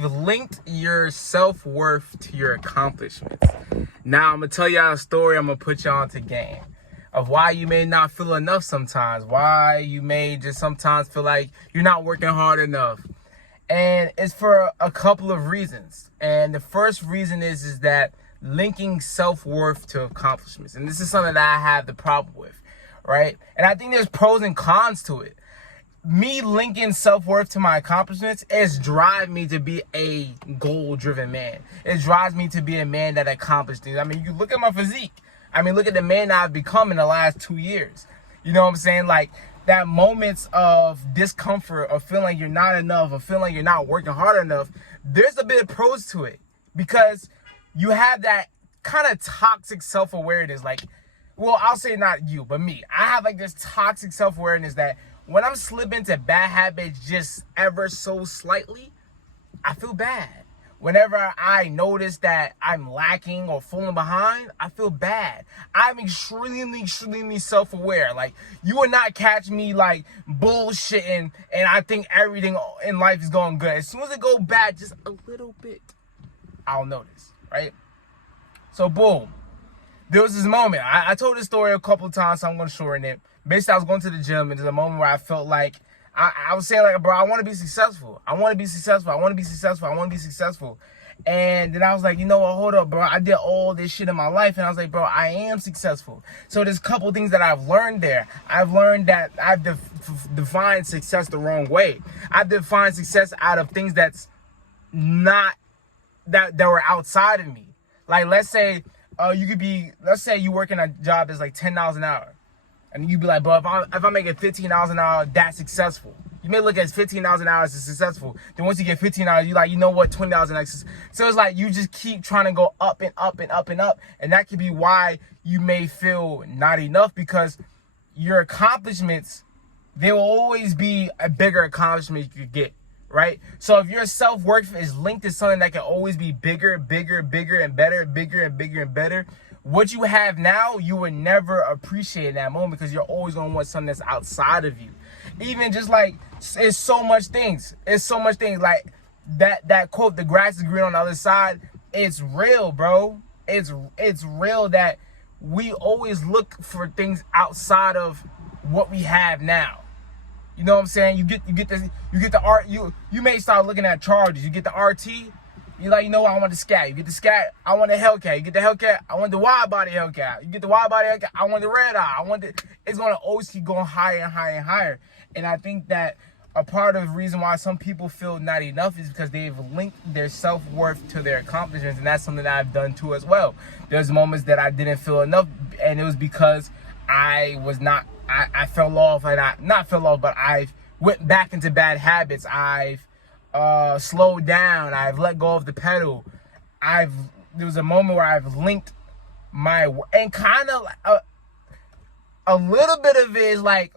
they've linked your self-worth to your accomplishments. Now, I'm going to tell y'all a story. I'm going to put y'all into game of why you may not feel enough sometimes, why you may just sometimes feel like you're not working hard enough. And it's for a couple of reasons. And the first reason is that linking self-worth to accomplishments. And this is something that I have the problem with, right? And I think there's pros and cons to it. Me linking self-worth to my accomplishments is drive me to be a goal-driven man. It drives me to be a man that accomplished things. I mean, you look at my physique. I mean, look at the man that I've become in the last 2 years. You know what I'm saying? Like, that moments of discomfort, of feeling like you're not enough, of feeling like you're not working hard enough, there's a bit of pros to it. Because you have that kind of toxic self-awareness. Like, well, I'll say not you, but me. I have like this toxic self-awareness that when I'm slipping into bad habits just ever so slightly, I feel bad. Whenever I notice that I'm lacking or falling behind, I feel bad. I'm extremely self-aware. Like, you will not catch me like bullshitting and I think everything in life is going good. As soon as it go bad just a little bit, I'll notice, right? So boom. There was this moment. I told this story a couple of times, so I'm going to shorten it. Basically, I was going to the gym, and there's a moment where I felt like, I was saying like, bro, I want to be successful. I want to be successful. I want to be successful. I want to be successful. And then I was like, you know what, hold up, bro. I did all this shit in my life, and I was like, bro, I am successful. So there's a couple things that I've learned there. I've learned that I've defined success the wrong way. I've defined success out of things that's not, that were outside of me. Like, let's say, let's say you work in a job that's like $10 an hour. And you be like, bro, if I'm making $15 an hour, that's successful. You may look at $15 an hour as successful. Then once you get $15, you're like, you know what, $20 an hour. So it's like you just keep trying to go up and up and up and up. And that could be why you may feel not enough, because your accomplishments, there will always be a bigger accomplishment you could get, right? So if your self-worth is linked to something that can always be bigger and better, bigger and better, what you have now, you would never appreciate in that moment, because you're always going to want something that's outside of you. Even just like, it's so much things. It's so much things. Like that quote, the grass is green on the other side. It's real, bro. It's real that we always look for things outside of what we have now. You know what I'm saying? You get the art. You may start looking at charges. You get the RT. You're like, you know what, I want the scat. You get the scat, I want the Hellcat. You get the Hellcat, I want the wide body Hellcat. You get the wide body Hellcat, I want the red eye. It's going to always keep going higher and higher and higher. And I think that a part of the reason why some people feel not enough is because they've linked their self-worth to their accomplishments. And that's something that I've done too as well. There's moments that I didn't feel enough, and it was because I fell off, and but I've went back into bad habits. I've slowed down. I've let go of the pedal. There was a moment where I've linked and kind of a little bit of it is like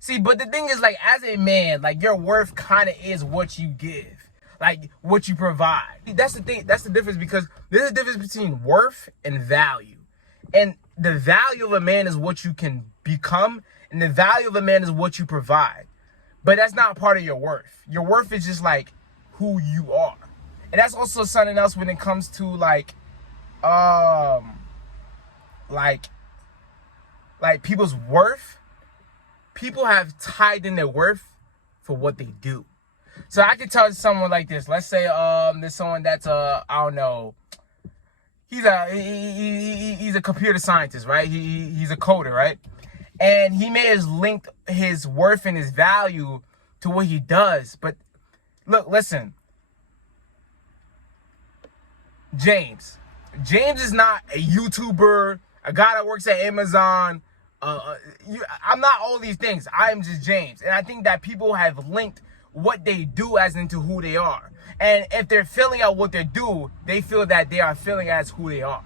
see, but the thing is, like, as a man, like, your worth kind of is what you give, like what you provide. That's the thing. That's the difference, because there's a difference between worth and value. And the value of a man is what you can become, and the value of a man is what you provide. But that's not part of your worth. Your worth is just like who you are. And that's also something else when it comes to like people's worth. People have tied in their worth for what they do. So I can tell someone like this. Let's say there's someone that's I don't know. He's a computer scientist, right? He's a coder, right? And he may have linked his worth and his value to what he does. But look, listen. James is not a YouTuber, a guy that works at Amazon. I'm not all these things. I am just James. And I think that people have linked what they do as into who they are. And if they're filling out what they do, they feel that they are filling as who they are.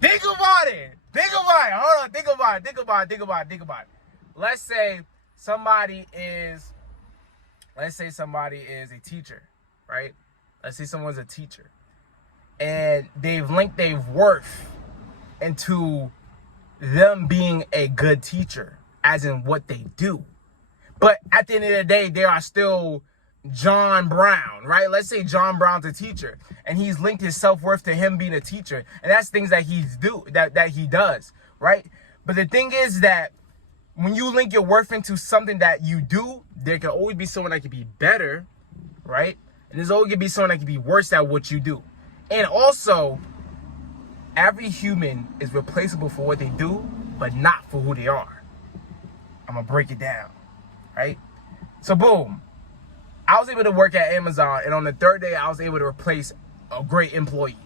Think about it. Hold on. Think about it. Let's say somebody is a teacher, right? Let's say someone's a teacher, and they've linked their worth into them being a good teacher, as in what they do. But at the end of the day, they are still John Brown, right? Let's say John Brown's a teacher, and he's linked his self-worth to him being a teacher. And that's things that he does, right? But the thing is that when you link your worth into something that you do, there can always be someone that can be better, right? And there's always going to be someone that can be worse at what you do. And also, every human is replaceable for what they do, but not for who they are. I'm going to break it down, right? So boom, I was able to work at Amazon, and on the third day, I was able to replace a great employee.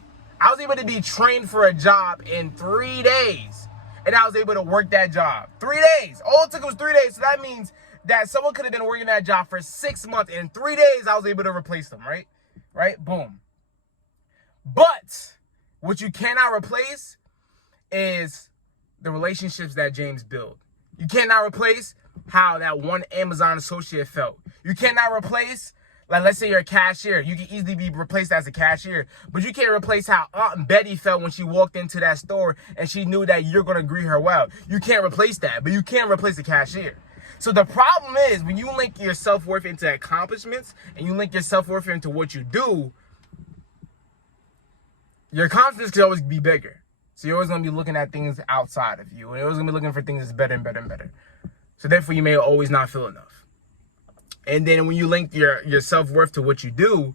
I was able to be trained for a job in 3 days, and I was able to work that job. 3 days. All it took was 3 days, so that means that someone could have been working that job for 6 months, and in 3 days, I was able to replace them, right? Right? Boom. But what you cannot replace is the relationships that James built. You cannot replace how that one Amazon associate felt. You cannot replace, like, let's say you're a cashier. You can easily be replaced as a cashier, but you can't replace how Aunt Betty felt when she walked into that store and she knew that you're going to greet her well. You can't replace that, but you can replace the cashier. So the problem is when you link your self-worth into accomplishments and you link your self-worth into what you do, your confidence can always be bigger. So you're always going to be looking at things outside of you. And you're always going to be looking for things that's better and better and better. So therefore, you may always not feel enough. And then when you link your self-worth to what you do,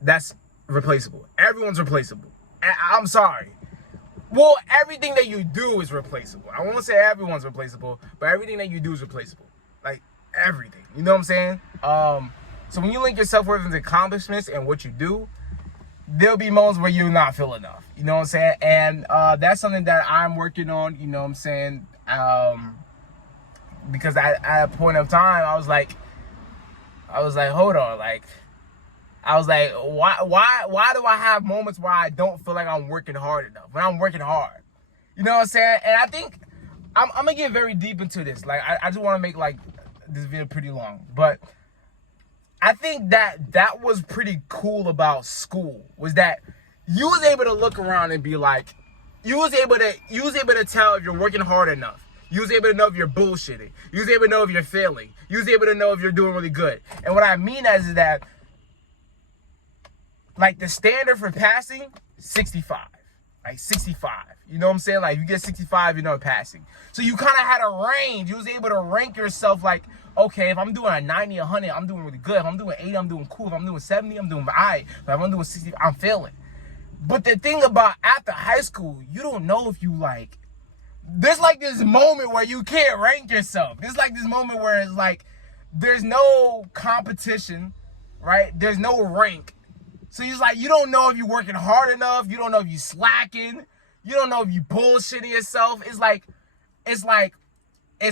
that's replaceable. Everyone's replaceable. I'm sorry. Well, everything that you do is replaceable. I won't say everyone's replaceable, but everything that you do is replaceable. Like, everything. You know what I'm saying? So when you link your self-worth into accomplishments and what you do, there'll be moments where you'll not feel enough. You know what I'm saying? And that's something that I'm working on, you know what I'm saying? Because at a point of time, I was like, hold on, why do I have moments where I don't feel like I'm working hard enough? When I'm working hard, you know what I'm saying? And I think I'm gonna get very deep into this. Like, I just want to make like this video pretty long, but I think that was pretty cool about school, was that you was able to look around and be like, you was able to tell if you're working hard enough. You was able to know if you're bullshitting. You was able to know if you're failing. You was able to know if you're doing really good. And what I mean is that, like, the standard for passing, 65. Like, 65. You know what I'm saying? Like, you get 65, you know, passing. So you kind of had a range. You was able to rank yourself like, okay, if I'm doing a 90, 100, I'm doing really good. If I'm doing 80, I'm doing cool. If I'm doing 70, I'm doing all right. But if I'm doing 60, I'm failing. But the thing about after high school, you don't know if you, like, there's like this moment where you can't rank yourself. There's like this moment where it's like, there's no competition, right? There's no rank. So it's like, you don't know if you're working hard enough. You don't know if you're slacking. You don't know if you bullshitting yourself. It's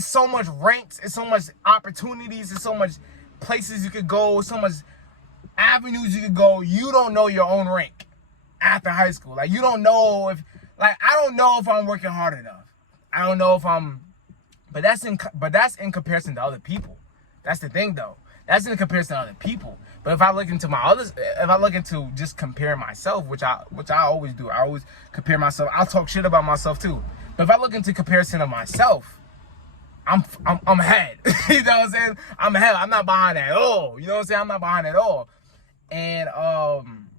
so much ranks. It's so much opportunities. It's so much places you could go. So much avenues you could go. You don't know your own rank after high school. Like, you don't know if, like, I don't know if I'm working hard enough. I don't know if but that's in comparison to other people. That's the thing, though. That's in comparison to other people. But if I look into just comparing myself, which I always do, I always compare myself. I'll talk shit about myself too. But if I look into comparison of myself, I'm ahead. You know what I'm saying? I'm ahead. I'm not behind at all. You know what I'm saying? I'm not behind at all. And I'm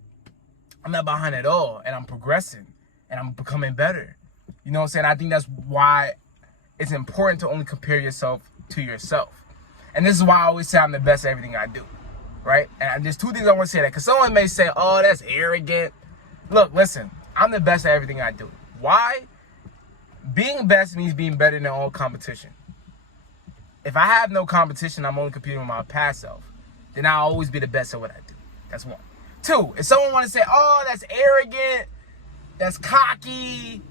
not behind at all. And I'm progressing. And I'm becoming better. You know what I'm saying? I think that's why it's important to only compare yourself to yourself. And this is why I always say I'm the best at everything I do. Right? And there's two things I want to say that. Because someone may say, oh, that's arrogant. Look, listen. I'm the best at everything I do. Why? Being best means being better than all competition. If I have no competition, I'm only competing with my past self, then I'll always be the best at what I do. That's one. Two, if someone want to say, oh, that's arrogant, that's cocky.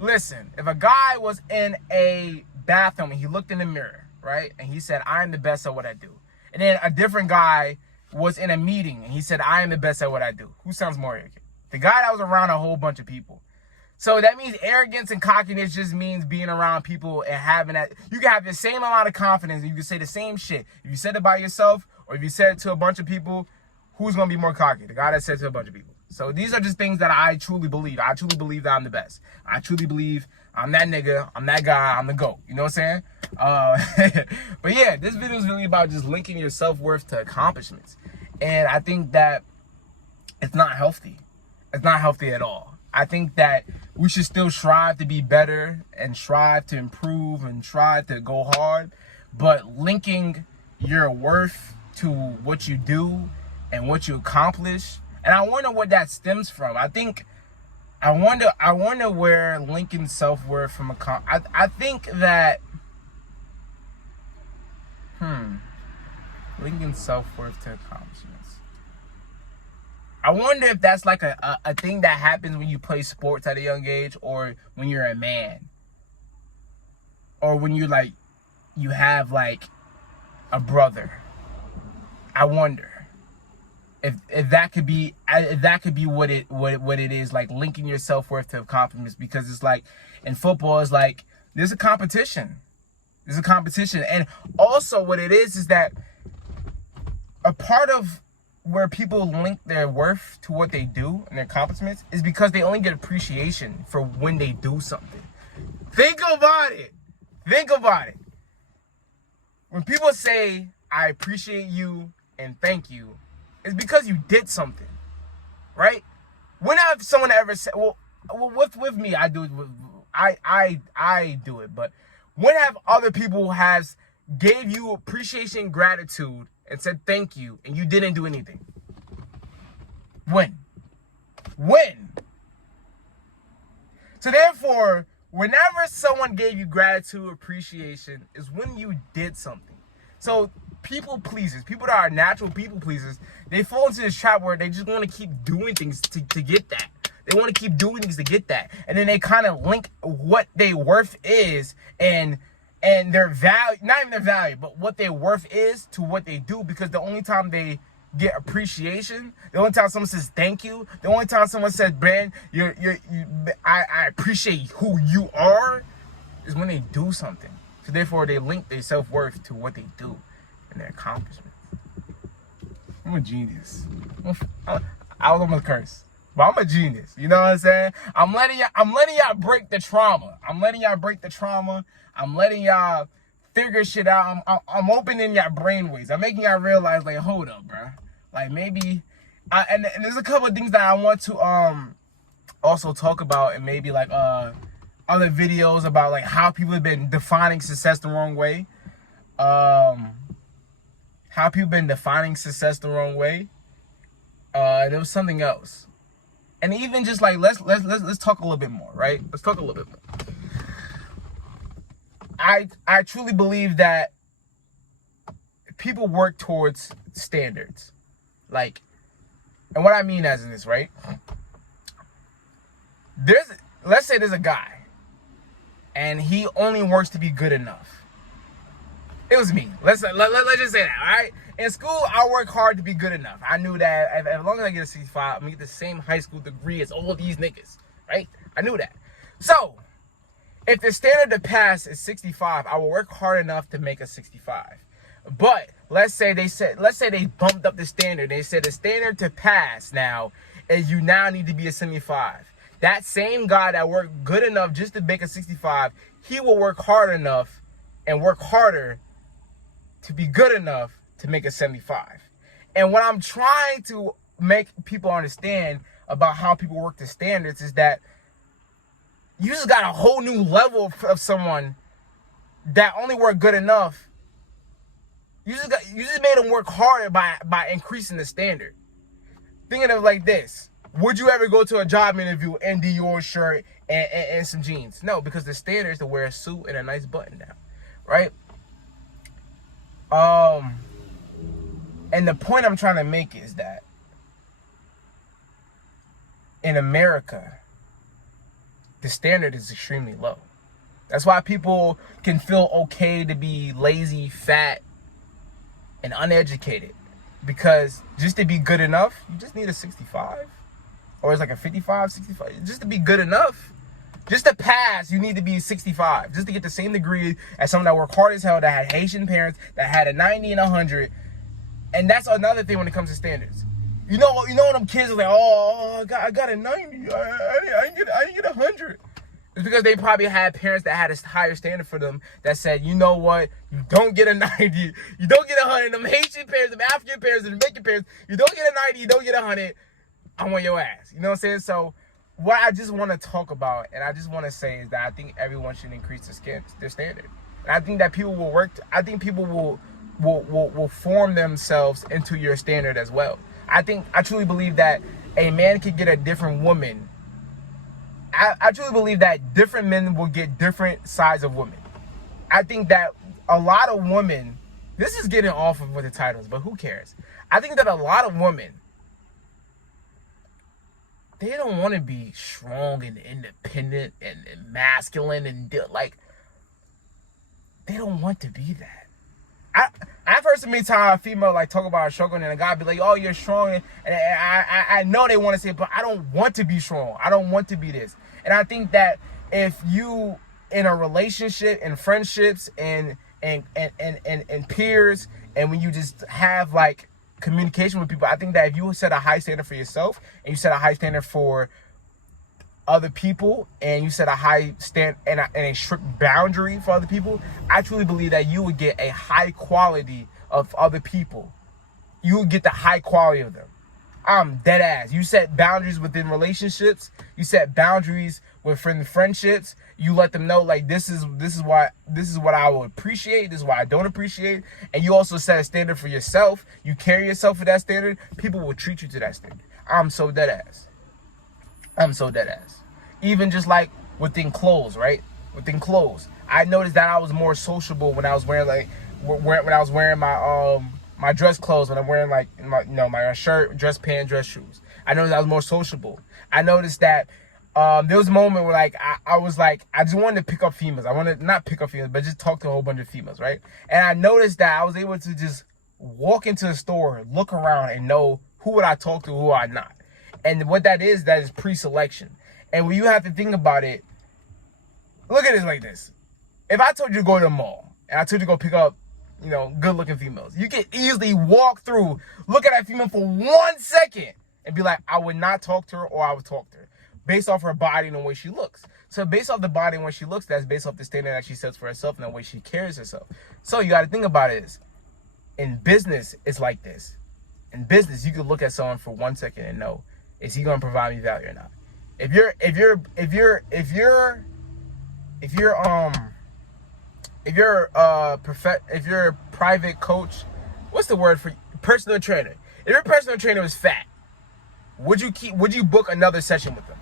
Listen, if a guy was in a bathroom and he looked in the mirror, right, and he said, I am the best at what I do, and then a different guy was in a meeting and he said, I am the best at what I do, who sounds more arrogant? The guy that was around a whole bunch of people. So that means arrogance and cockiness just means being around people and having that. You can have the same amount of confidence and you can say the same shit. If you said it by yourself or if you said it to a bunch of people, who's going to be more cocky? The guy that said it to a bunch of people. So these are just things that I truly believe. I truly believe that I'm the best. I truly believe I'm that nigga, I'm that guy, I'm the GOAT. You know what I'm saying? But yeah, this video is really about just linking your self-worth to accomplishments. And I think that it's not healthy. It's not healthy at all. I think that we should still strive to be better and strive to improve and try to go hard. But linking your worth to what you do and what you accomplish, and I wonder what that stems from. I wonder where linking self-worth from I think that linking self-worth to accomplishments. I wonder if that's like a thing that happens when you play sports at a young age, or when you're a man, or when you have like a brother. I wonder if that could be what it is, like linking your self-worth to accomplishments. Because it's like in football, it's like there's a competition. And also what it is that a part of where people link their worth to what they do and their accomplishments is because they only get appreciation for when they do something. Think about it. When people say, I appreciate you and thank you, it's because you did something, right? When have someone ever said, well with me, I do it. I do it, but when have other people gave you appreciation, gratitude, and said thank you, and you didn't do anything? When? So therefore, whenever someone gave you gratitude, appreciation, is when you did something. So people pleasers, people that are natural people pleasers, they fall into this trap where they just want to keep doing things to get that. They want to keep doing things to get that. And then they kind of link what their worth is and their value, not even their value, but what their worth is to what they do. Because the only time they get appreciation, the only time someone says thank you, the only time someone says, "Man, I appreciate who you are," is when they do something. So therefore, they link their self-worth to what they do and their accomplishments. I'm a genius. I was almost cursed, but I'm a genius. You know what I'm saying? I'm letting y'all break the trauma. I'm letting y'all figure shit out. I'm opening y'all brainwaves. I'm making y'all realize, like, hold up, bro. Like, maybe, and there's a couple of things that I want to also talk about, and maybe like other videos about like how people have been defining success the wrong way. How people been defining success the wrong way. There was something else, and even just like let's talk a little bit more, right? Let's talk a little bit more. I truly believe that people work towards standards, like, and what I mean as in this, right? Let's say there's a guy, and he only works to be good enough. It was me. Let's just say that, all right? In school, I work hard to be good enough. I knew that as long as I get a 65, I'm gonna get the same high school degree as all these niggas, right? I knew that. So, if the standard to pass is 65, I will work hard enough to make a 65. But let's say they bumped up the standard. They said the standard to pass now is you now need to be a 75. That same guy that worked good enough just to make a 65, he will work hard enough and work harder to be good enough to make a 75. And what I'm trying to make people understand about how people work the standards is that you just got a whole new level of someone that only worked good enough. You just made them work harder by increasing the standard. Think of it like this. Would you ever go to a job interview in Dior shirt and some jeans? No, because the standard is to wear a suit and a nice button down, right? And the point I'm trying to make is that in America, the standard is extremely low. That's why people can feel okay to be lazy, fat, and uneducated. Because just to be good enough, you just need a 65. Or it's like a 55, 65. Just to be good enough. Just to pass, you need to be 65. Just to get the same degree as someone that worked hard as hell, that had Haitian parents, that had a 90 and 100. And that's another thing when it comes to standards. You know them kids are like, oh, I got a 90. I didn't get 100. It's because they probably had parents that had a higher standard for them that said, you know what, you don't get a 90, you don't get 100. Them Haitian parents, them African parents, them Jamaican parents, you don't get a 90, you don't get 100. I want your ass. You know what I'm saying? So what I just want to talk about, and I just want to say, is that I think everyone should increase their standard. And I think that people will I think people will form themselves into your standard as well. I truly believe that a man can get a different woman. I truly believe that different men will get different sides of women. I think that a lot of women, this is getting off of what the titles, but who cares? I think that a lot of women, they don't want to be strong and independent and masculine and like, they don't want to be that. I've heard so many times a female like talk about a struggle and a guy be like, oh, you're strong. And I know they want to say it, but I don't want to be strong. I don't want to be this. And I think that if you in a relationship and friendships and peers, and when you just have like communication with people, I think that if you set a high standard for yourself and you set a high standard for other people, and you set a high stand and a strict boundary for other people, I truly believe that you would get a high quality of other people. You would get the high quality of them. I'm dead ass. You set boundaries within relationships. You set boundaries with friendships. You let them know like this is what I will appreciate. This is what I don't appreciate. And you also set a standard for yourself. You carry yourself with that standard. People will treat you to that standard. I'm so dead ass. I'm so dead ass. Even just like within clothes, right? Within clothes, I noticed that I was more sociable when I was wearing my dress clothes, when I'm wearing like my shirt, dress pants, dress shoes. I noticed I was more sociable. I noticed that there was a moment where like I was like, I just wanted to pick up females. I wanted not pick up females, but just talk to a whole bunch of females, right? And I noticed that I was able to just walk into the store, look around, and know who would I talk to, who would I not. And what that is pre-selection. And when you have to think about it, look at it like this. If I told you to go to the mall and I told you to go pick up, good-looking females, you can easily walk through, look at that female for 1 second and be like, I would not talk to her, or I would talk to her based off her body and the way she looks. So based off the body and the way she looks, that's based off the standard that she sets for herself and the way she carries herself. So you got to think about it is, in business, it's like this. In business, you can look at someone for 1 second and know, is he going to provide me value or not? If you're a private coach, what's the word for personal trainer? If your personal trainer was fat, would you book another session with them?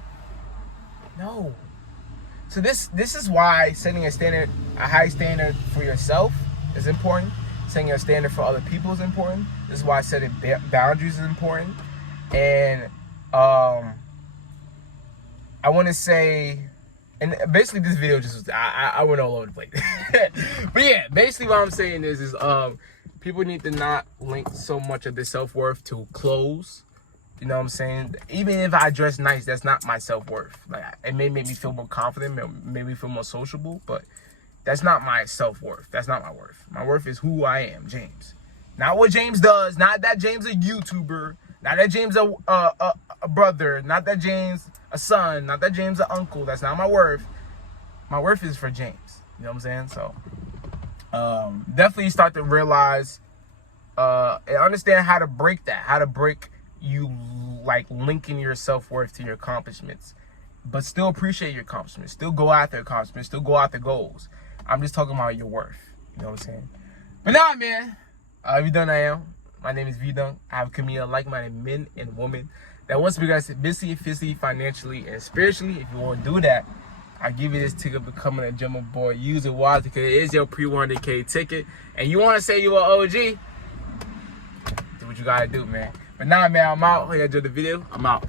No. So this is why setting a high standard for yourself is important. Setting a standard for other people is important. This is why setting boundaries is important. And I want to say, and basically this video just was, I went all over the place. But yeah, basically what I'm saying is people need to not link so much of their self-worth to clothes. You know what I'm saying? Even if I dress nice, that's not my self-worth. Like, it may make me feel more confident, make me feel more sociable, but that's not my self-worth. That's not my worth. My worth is who I am, James. Not what James does. Not that James a YouTuber. Not that James a brother. Not that James a son. Not that James an uncle. That's not my worth. My worth is for James. You know what I'm saying? So definitely start to realize and understand how to break that. How to break you like linking your self-worth to your accomplishments, but still appreciate your accomplishments. Still go after accomplishments. Still go after goals. I'm just talking about your worth. You know what I'm saying? But nah, man. vDunkk I am. My name is vDunkk. I have a community of like-minded men and women that wants to be guys busy, physically, financially, and spiritually. If you want to do that, I give you this ticket becoming a Gemma boy. Use it wisely because it is your pre-100K ticket. And you want to say you're an OG? Do what you gotta do, man. But nah, man, I'm out. Hope you enjoyed the video. I'm out.